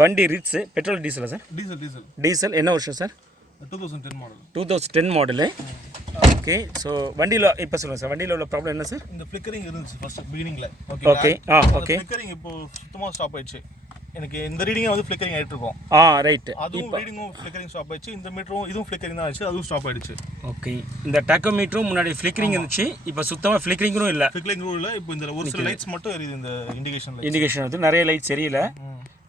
வண்டி Ritz petrol டீசலா sir? Diesel. என்ன வருஷம் சார்? 2010 மாடலு. ஓகே. ஸோ வண்டியில் இப்போ சொல்லுங்கள் சார், வண்டியில் உள்ள ப்ராப்ளம் என்ன சார்? இந்த ஃப்ளிக்கரிங் இருந்துச்சு ஃபர்ஸ்ட் பிகினிங்கில். ஓகே. ஓகே. ஃப்ளிக்கரிங் இப்போ சுத்தமாக ஸ்டாப் ஆயிடுச்சு. எனக்கு இந்த ரீடிங்கே வந்து ஃப்ளிக்கரிங் ஆகிட்டு இருக்கும். ரைட். அதுவும் ரீடிங்கும் ஃப்ளிக்கரிங் ஸ்டாப் ஆயிடுச்சு. இந்த மீட்டரும் இதுவும் ஃப்ளிக்கரிங் தான் ஆச்சு, அதுவும் ஸ்டாப் ஆயிடுச்சு. ஓகே. இந்த டாக்கோமீட்டரும் முன்னாடி ஃப்ளிக்கரிங் இருந்துச்சு, இப்போ சுத்தமாக ஃப்ளிக்கரிங்கும் இல்லை. ஃப்ளிக்கரிங்கும் இல்லை. இப்போ இந்த ஒரு சில லைட்ஸ் மட்டும் எரியுது. இந்த இண்டிகேஷன் வந்து நிறைய லைட்ஸ் எரியல.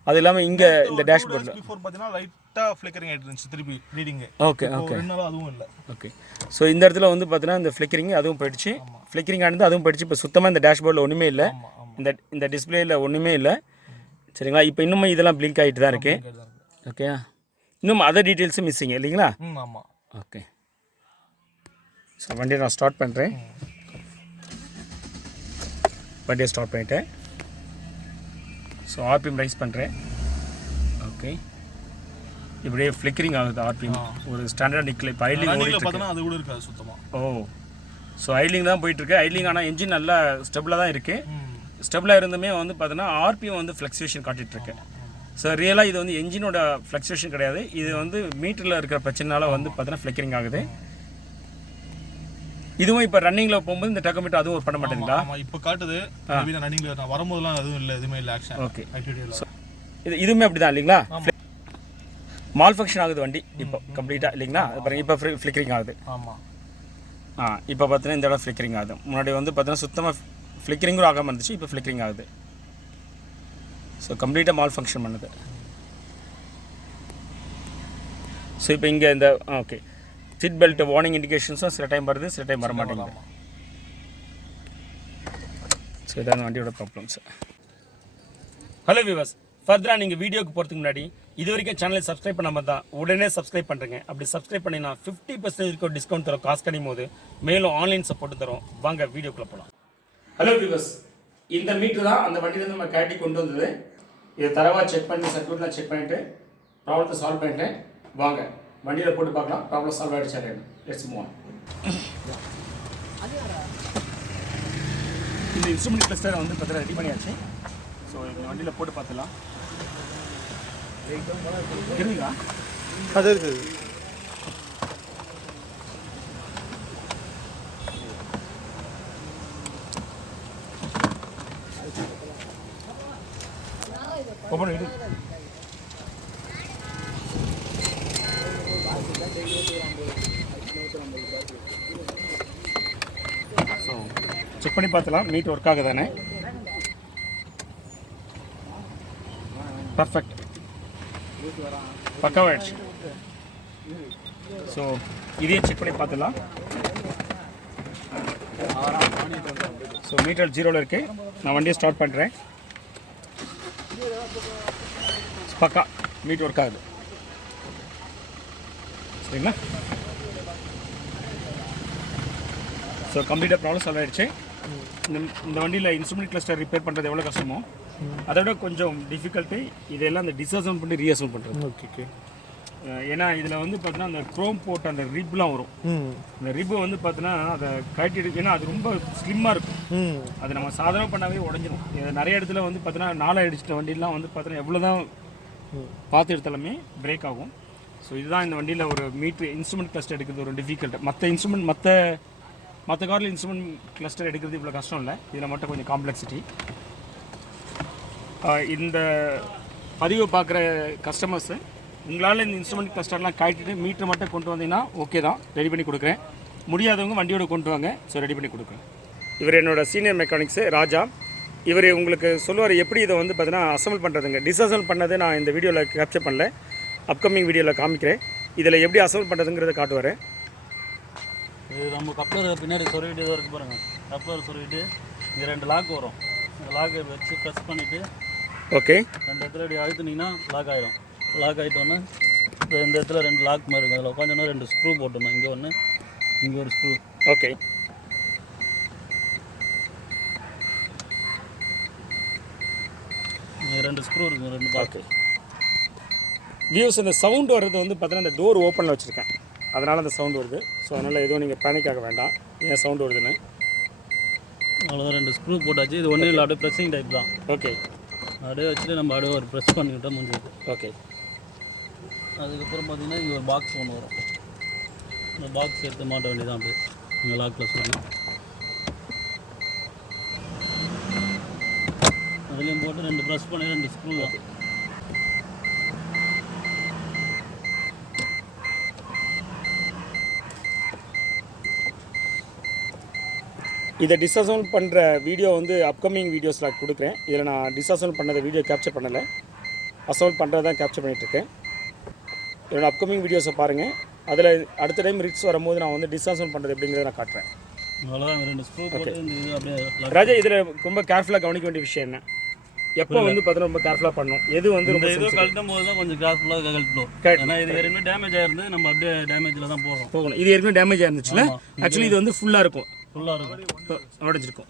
அது இல்லாமல் இங்கே இந்த டேஷ்போர்டில் பிஃபோர் பார்த்தீங்கன்னா லைட்டாக ஃப்ளிக்கரிங் ஆகிட்டு இருந்துச்சு திருப்பி ரீடிங்கு. ஓகே. ரெண்டு நாள் அதுவும் இல்லை. ஓகே. ஸோ இந்த இடத்துல வந்து பார்த்தீங்கன்னா இந்த ஃப்ளிக்கரிங் அதுவும் போயிடுச்சு, ஃப்ளிக்கரிங் ஆனது அதுவும் போயிடுச்சு. இப்போ சுத்தமாக இந்த டேஷ்போர்டில் ஒன்றுமே இல்லை, இந்த டிஸ்பிளேயில் ஒன்றுமே இல்லை. சரிங்களா? இப்போ இன்னும் இதெல்லாம் பிளிங்க் ஆகிட்டு தான் இருக்குது. ஓகே. இன்னும் அதர் டீட்டெயில்ஸும் மிஸ்ஸிங் இல்லைங்களா? ஆமாம். ஓகே. ஸோ வண்டியை நான் ஸ்டார்ட் பண்ணுறேன். வண்டியை ஸ்டார்ட் பண்ணிட்டேன். ஸோ ஆர்பிஎம் ரைஸ் பண்ணுறேன். ஓகே. இப்படியே ஃப்ளிக்கரிங் ஆகுது ஆர்பிஎம். ஒரு ஸ்டாண்டர்ட் நிற்கல. இப்போ ஐலிங் பார்த்தீங்கன்னா அது கூட இருக்காது சுத்தமாக. ஸோ ஐலிங் தான் போயிட்டுருக்கு. ஐலிங் ஆனால் என்ஜின் நல்லா ஸ்டெபிளாக தான் இருக்குது. ஸ்டெபிளாக இருந்துமே வந்து பார்த்தீங்கன்னா ஆர்பிஎம் வந்து ஃப்ளக்சுவேஷன் காட்டிகிட்ருக்கு. ஸோ ரியலாக இது வந்து என்ஜினோட ஃப்ளக்சுவேஷன் கிடையாது, இது வந்து மீட்டரில் இருக்கிற பிரச்சனைனால வந்து பார்த்தீங்கன்னா ஃப்ளிக்கரிங் ஆகுது. இதுவும் இப்போ ரன்னிங்கில் போகும்போது இந்த டக்கோமீட்டர் அதுவும் பண்ண மாட்டேங்குதா? இப்போ காட்டுது. ரன்னிங்கில் நான் வரும்போதெல்லாம் எதுவும் இல்லை, எதுவுமே இல்லை ஆக்ஷன். ஓகே. இதுவுமே அப்படி தான் இல்லைங்களா? மால் ஃபங்க்ஷன் ஆகுது வண்டி இப்போ கம்ப்ளீட்டாக இல்லைங்களா? பாருங்கள் இப்போ ஃப்ளிக்கரிங் ஆகுது. ஆமாம். இப்போ பார்த்தீங்கன்னா இந்த இடம் ஃப்ளிக்கரிங் ஆகுது. முன்னாடி வந்து பார்த்தீங்கன்னா சுத்தமாக ஃப்ளிக்கரிங்கும் ஆகாமல் இருந்துச்சு, இப்போ ஃப்ளிக்கரிங் ஆகுது. ஸோ கம்ப்ளீட்டாக மால் ஃபங்க்ஷன் பண்ணுது. ஸோ இப்போ இங்கே இந்த ஓகே சீட் பெல்ட் வார்னிங் இண்டிகேஷன்ஸும் சில டைம் வருது, சில டைம் வர மாட்டேங்குது. ஸோ இதான் வண்டியோட ப்ராப்ளம்ஸ். ஹலோ வியூவர்ஸ், ஃபர்தராக நீங்கள் வீடியோக்கு போகிறதுக்கு முன்னாடி இது வரைக்கும் சேனலை சப்ஸ்கிரைப் பண்ணாமல் தான் உடனே சப்ஸ்கிரைப் பண்ணுறேங்க. அப்படி சப்ஸ்கிரைப் பண்ணினா 50% இருக்க டிஸ்கவுண்ட் தரும், காசு கிடைக்கும் போது மேலும் ஆன்லைன் சப்போர்ட் தரும். வாங்க வீடியோக்குள்ளே போகலாம். ஹலோ வியூவர்ஸ், இந்த மீட்டர் தான் அந்த வண்டியிலேருந்து நம்ம கேட்டி கொண்டு வந்தது. இதை தரவாக செக் பண்ணி சர்க்யூட்லாம் செக் பண்ணிவிட்டு ப்ராப்ளத்தை சால்வ் பண்ணிட்டேன். வாங்க வண்டியில் போட்டு பார்க்கலாம் ப்ராப்ளம் சால்வ் ஆகிடுச்சா. Let's move on. இந்த இன்ஸ்ட்ருமெண்ட் கிளஸ்டரை வந்து பார்த்தா ரெடி பண்ணியாச்சு. ஸோ இந்த வண்டியில் போட்டு பார்த்துலாம். இருக்குங்களா? அது இருக்குது. ஓப்பன் இது. ஸோ செக் பண்ணி பார்த்துலாம் மீட் ஒர்க் ஆகுதானே. பர்ஃபெக்ட், பக்காவாகிடுச்சு. ஸோ இதையும் செக் பண்ணி பார்த்துலாம். ஸோ மீட்டர் 0ல் இருக்குது. நான் வண்டியை ஸ்டார்ட் பண்ணுறேன். பக்கா மீட் ஒர்க் ஆகுது. சரிங்களா? ஸோ கம்ப்ளீட்டாக ப்ராப்ளம் சால்வ் ஆகிடுச்சு. இந்த வண்டியில் இன்ஸ்ட்ருமெண்ட் கிளஸ்டர் ரிப்பேர் பண்ணுறது எவ்வளோ கஷ்டமோ அதை விட கொஞ்சம் டிஃபிகல்ட்டி இதெல்லாம் அந்த டிஸ்அசம்பிள் பண்ணி ரீஅசம்பிள் பண்ணுறது. ஓகே. ஏன்னா இதில் வந்து பார்த்தீங்கன்னா அந்த க்ரோம் போட்டு அந்த ரிப்லாம் வரும். அந்த ரிப்பு வந்து பார்த்தீங்கன்னா அதை கட்டிட்டு, ஏன்னா அது ரொம்ப ஸ்லிம்மாக இருக்கும். அது நம்ம சாதாரண பண்ணாவே உடஞ்சிடும். நிறைய இடத்துல வந்து பார்த்தீங்கன்னா நாளை அடிச்சிட்ட வண்டியெலாம் வந்து பார்த்தீங்கன்னா எவ்வளோ தான் பார்த்து எடுத்தாலுமே பிரேக் ஆகும். ஸோ இதுதான் இந்த வண்டியில் ஒரு மீட்ரு இன்ஸ்ட்ருமெண்ட் கிளஸ்டர் எடுக்கிறது ஒரு டிஃபிகல்ட். மற்ற காரில் இன்ஸ்ட்ருமெண்ட் கிளஸ்டர் எடுக்கிறது இவ்வளோ கஷ்டம் இல்லை, இதில் மட்டும் கொஞ்சம் காம்ப்ளெக்சிட்டி. இந்த பதிவை பார்க்குற கஸ்டமர்ஸு உங்களால் இந்த இன்ஸ்ட்ருமெண்ட் கிளஸ்டர்லாம் காட்டிட்டு மீட்டர் மட்டும் கொண்டு வந்தீங்கன்னா ஓகே தான், ரெடி பண்ணி கொடுக்குறேன். முடியாதவங்க வண்டியோட கொண்டு வாங்க. ஸோ ரெடி பண்ணி கொடுக்குறேன். இவர் என்னோட சீனியர் மெக்கானிக்ஸு ராஜா. இவர் உங்களுக்கு சொல்லுவார் எப்படி இதை வந்து பார்த்தீங்கன்னா அசம்பிள் பண்ணுறதுங்க. டிஸ்அசம்பிள் பண்ணது நான் இந்த வீடியோவில் கேப்சர் பண்ணல, அப்கமிங் வீடியோவில் காமிக்கிறேன். இதில் எப்படி அசம்பிள் பண்ணுறதுங்கிறத காட்டுவார். இது நம்ம கப்ளர் பின்னாடி சொருவிட்டு தான் இருக்குது பாருங்கள். கப்ளர் சொருவிட்டு இங்கே 2 லாக் வரும். இந்த லாக்கை வச்சு ப்ரெஸ் பண்ணிவிட்டு ஓகே 2 இடத்துல இப்படி அழுத்துனீங்கன்னா லாக் ஆகிடும். லாக் ஆகிட்டோன்னே இந்த இடத்துல 2 லாக் மாதிரி இருக்கும். அதில் உட்காந்தோன்னா 2 ஸ்க்ரூ போட்டணும். இங்கே ஒன்று, இங்கே ஒரு ஸ்க்ரூ. ஓகே. இங்கே 2 ஸ்க்ரூ இருக்கும், 2 பாக்கு. வியூஸ் இந்த சவுண்டு வர்றது வந்து பார்த்தீங்கன்னா இந்த டோர் ஓப்பனில் வச்சுருக்கேன், அதனால் அந்த சவுண்டு வருது. ஸோ அதனால் எதுவும் நீங்கள் பேனிக் ஆக வேண்டாம் ஏன் சவுண்டு வருதுன்னு. அவ்வளோதான், 2 ஸ்க்ரூ போட்டாச்சு. இது ஒன்றும் இல்லை, அப்படியே ப்ரெஸ்ஸிங் டைப் தான். ஓகே. அப்படியே வச்சுட்டு நம்ம அப்படியே ஒரு ப்ரெஸ் பண்ணிக்கிட்டோம் முடிஞ்சது. ஓகே. அதுக்கப்புறம் பார்த்தீங்கன்னா இங்கே ஒரு பாக்ஸ் ஒன்று வரும். இந்த பாக்ஸ் எடுத்து மாட்ட வேண்டியதான் அப்படியே இங்கே லாக்கில் சொல்லி அதுலேயும் போட்டு 2 ப்ரெஸ் பண்ணி 2 ஸ்க்ரூ தான். இதை டிஸ்அசம்பிள் பண்ணுற வீடியோ வந்து அப்கமிங் வீடியோஸில் கொடுக்குறேன். இதில் நான் டிஸ்அசம்பிள் பண்ணதை வீடியோ கேப்சர் பண்ணலை, அசம்பிள் பண்ணுறது தான் கேப்சர் பண்ணிகிட்ருக்கேன். என்னோடய அப்கமிங் வீடியோஸை பாருங்கள். அதில் அடுத்த டைம் ரிட்ஸ் வரும்போது நான் வந்து டிஸ்அசம்பிள் பண்ணுறது எப்படிங்கிறத நான் காட்டுறேன். அவ்வளோதான் 2 ஸ்க்ரூ போட்டு அப்படியே. ராஜா, இதில் ரொம்ப கேர்ஃபுல்லாக கவனிக்க வேண்டிய விஷயம் என்ன, எப்போ வந்து பார்த்தீங்கன்னா ரொம்ப கேர்ஃபுல்லாக பண்ணணும், எது வந்து ரொம்ப ஏதோ கழட்டும் போது தான் கொஞ்சம் கேர்ஃபுல்லாக கழட்டணும். ஏன்னா இது ஏற்கனவே டேமேஜ் ஆயிருந்து நம்ம அப்படியே டேமேஜில் தான் போகணும். இது ஏற்கனவே டேமேஜ் ஆயிருந்துச்சுல, ஆக்சுவலி இது வந்து ஃபுல்லாக இருக்கும், உடஞ்சிருக்கும்.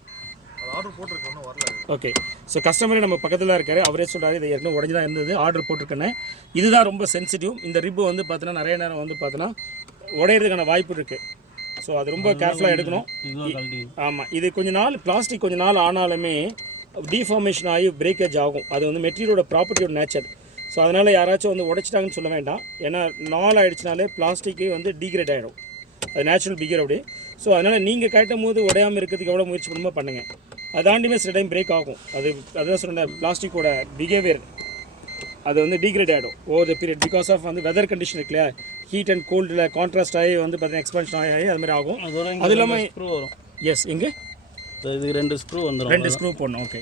ஆர்டர் போட்டிருக்கேன், ஒன்றும் வரல. ஓகே. ஸோ கஸ்டமரே நம்ம பக்கத்தில் இருக்காரு, அவரே சொல்கிறாரு இது ஏற்கனவே உடஞ்சி தான் இருந்தது, ஆர்டர் போட்டிருக்கேன்னு. இதுதான் ரொம்ப சென்சிட்டிவ். இந்த ரிப்பு வந்து பார்த்தீங்கன்னா நிறைய நேரம் வந்து பார்த்தீங்கன்னா உடையிறதுக்கான வாய்ப்பு இருக்குது. ஸோ அது ரொம்ப கேர்ஃபுல்லாக எடுக்கணும். ஆமாம், இது கொஞ்ச நாள் பிளாஸ்டிக் கொஞ்ச நாள் ஆனாலுமே டீஃபார்மேஷன் ஆகி பிரேக்கேஜ் ஆகும். அது வந்து மெட்டீரியலோட ப்ராப்பர்ட்டியோட நேச்சர். ஸோ அதனால் யாராச்சும் வந்து உடைச்சிட்டாங்கன்னு சொல்ல வேண்டாம். ஏன்னா நாள் ஆகிடுச்சினாலே பிளாஸ்டிக்கு வந்து டீக்ரேட் ஆகிடும், அது நேச்சுரல் பிகர் அப்படி. ஸோ அதனால் நீங்கள் கட்டும் போது உடையாமல் இருக்கிறதுக்கு எவ்வளோ முயற்சி பண்ணுமோ பண்ணுங்கள். அதாண்டியுமே சில டைம் பிரேக் ஆகும். அதுதான் சொன்ன பிளாஸ்டிக்கோட பிஹேவியர் அது வந்து டீக்ரேட் ஆகிடும் over the period because of வந்து வெதர் கண்டிஷன் இருக்கு இல்லையா, ஹீட் அண்ட் கோல்டில் கான்ட்ராஸ்ட் ஆகி வந்து பார்த்தீங்கன்னா எக்ஸ்பென்ஷன் ஆகி அது மாதிரி ஆகும். அது இல்லாமல் ஸ்க்ரூ வரும். எஸ், இங்கே இது 2 ஸ்க்ரூ வந்துடும். 2 ஸ்க்ரூ போடணும். ஓகே.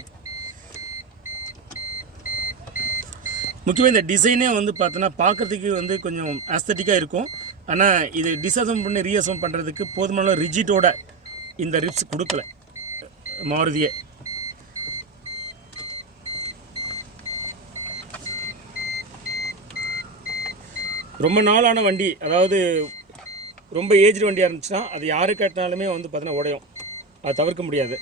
முக்கியமாக இந்த டிசைனே வந்து பார்த்தோன்னா பார்க்கறதுக்கு வந்து கொஞ்சம் ஆஸ்தட்டிக்காக இருக்கும். ஆனால் இது டிஸ்அசம்பிள் பண்ணி ரீஅசம்பிள் பண்ணுறதுக்கு போதுமான ரிஜிட்டோட இந்த ரிப்ஸ் கொடுக்கல மாருதியே. ரொம்ப நாளான வண்டி, அதாவது ரொம்ப ஏஜ்டு வண்டியாக இருந்துச்சுன்னா அது யாரு கேட்டாலுமே வந்து பார்த்தீங்கன்னா உடையும், அது தவிர்க்க முடியாது.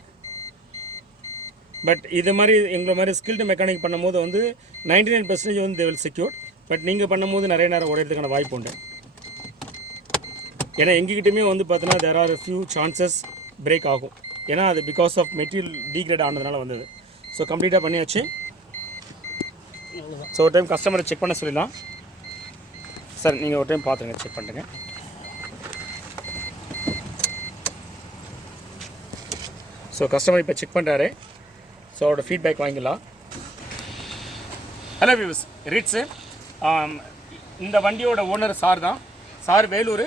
பட் இது மாதிரி எங்களை மாதிரி ஸ்கில்டு மெக்கானிக் பண்ணும்போது வந்து 99% வந்து தே வில் செக்யூர்ட். பட் நீங்கள் பண்ணும்போது நிறைய நேரம் உடையிறதுக்கான வாய்ப்பு உண்டு. ஏன்னா எங்ககிட்டயுமே வந்து பார்த்தீங்கன்னா there are few chances break ஆகும். ஏன்னா அது பிகாஸ் ஆஃப் மெட்டீரியல் டீக்ரேட் ஆனதுனால வந்தது. ஸோ கம்ப்ளீட்டாக பண்ணியாச்சு. ஸோ ஒரு டைம் கஸ்டமரை செக் பண்ண சொல்லிடலாம். சார் நீங்கள் ஒரு டைம் பார்த்துங்க, செக் பண்ணுங்க. ஸோ கஸ்டமர் இப்போ செக் பண்ணுறாரு. ஸோ அவரோட ஃபீட்பேக் வாங்கிக்கலாம். ஹலோ வியூஸ், ரிட்ஸு இந்த வண்டியோட ஓனர் சார் தான். சார் வேலூர்,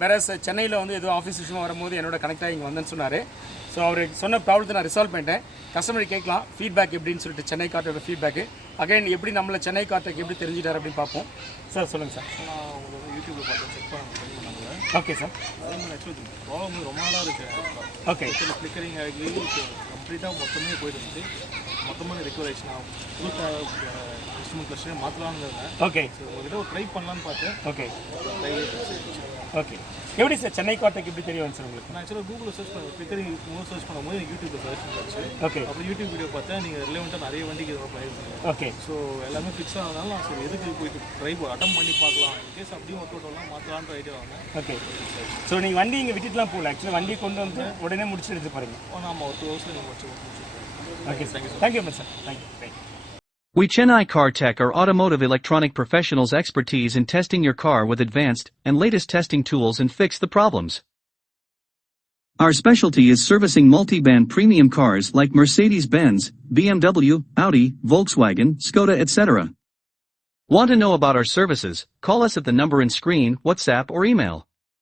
வேறு சென்னையில் வந்து ஏதோ ஆஃபீஸ் விஷயமாக வரும்போது என்னோட கனெக்டாக இங்கே வந்தேன்னு சொன்னார். ஸோ அவர் சொன்ன ப்ராப்ளத்தை நான் ரிசால்வ் பண்ணிட்டேன். கஸ்டமர் கேட்கலாம் ஃபீட்பேக் எப்படின்னு சொல்லிட்டு, சென்னை கார்ட்டோட ஃபீட்பேக்கு அகைன் எப்படி நம்மளை சென்னை கார்ட்டுக்கு எப்படி தெரிஞ்சிட்டார் அப்படின்னு பார்ப்போம். சார் சொல்லுங்கள் சார். நான் உங்களுக்கு யூடியூப்பில் பார்த்து செக் பண்ணாங்க. Okay sir. அதே மாதிரி ஆக்சுவலி ப்ராப்ளம் ரொம்ப நாளாக இருக்குது. ஓகே. ஃப்ளிக்கரிங் ஆகி கம்ப்ளீட்டாக மொத்தமே போயிட்டு இருந்துச்சு. மொத்தமாக ரெக்கவர் ஆயிடுச்சு. நான் இன்ஸ்ட்ருமெண்ட் கிளஸ்டரே மாற்றலான்னு இருந்தேன். ஓகே. ஸோ உங்கள்கிட்ட ஒரு ட்ரை பண்ணலான்னு பார்த்தேன். ஓகே. ஓகே. எப்படி சார் சென்னை கார்ட்டுக்கு எப்படி தெரிய வந்துச்சு உங்களுக்கு? நான் ஆக்சுவலாக கூகுளில் சர்ச் பண்ணேன், ஃப்ளிக்கரிங் சர்ச் பண்ணும்போது எனக்கு யூடியூப்பில் சர்ச் பண்ணிச்சு. ஓகே. அப்புறம் யூடியூப் வீடியோ பார்த்தா நீங்கள் ரிலேவெண்ட்டாக நிறைய வண்டிக்கு இதோட ப்ளை பண்ணுங்கள். ஓகே. ஸோ எல்லாமே ஃபிக்ஸ் ஆனதுனால நான் சரி எதுக்கு போயிட்டு ட்ரை அட்டம் பண்ணி பார்க்கலாம், இன்கேஸ் அப்படியும் ஒர்க் அவுட் ஆகலாம் மாற்றலான்ற ஐடியா வாங்க. ஓகே. ஸோ நீங்கள் வண்டி இங்கே விட்டுட்டுலாம் போகல, ஆக்சுவலாக வண்டியை கொண்டு வந்து உடனே முடிச்சு எடுத்து போகிறீங்க. ஆமாம், ஒரு 2 ஹவர்ஸில் நீங்கள் முடிச்சு. Okay sir, thank you much sir, thank you. We Chennai Car Tech are automotive electronic professionals expertise in testing your car with advanced and latest testing tools and fix the problems. Our specialty is servicing multi-band premium cars like Mercedes-Benz, BMW, Audi, Volkswagen, Skoda etc. Want to know about our services? Call us at the number in screen, WhatsApp or email.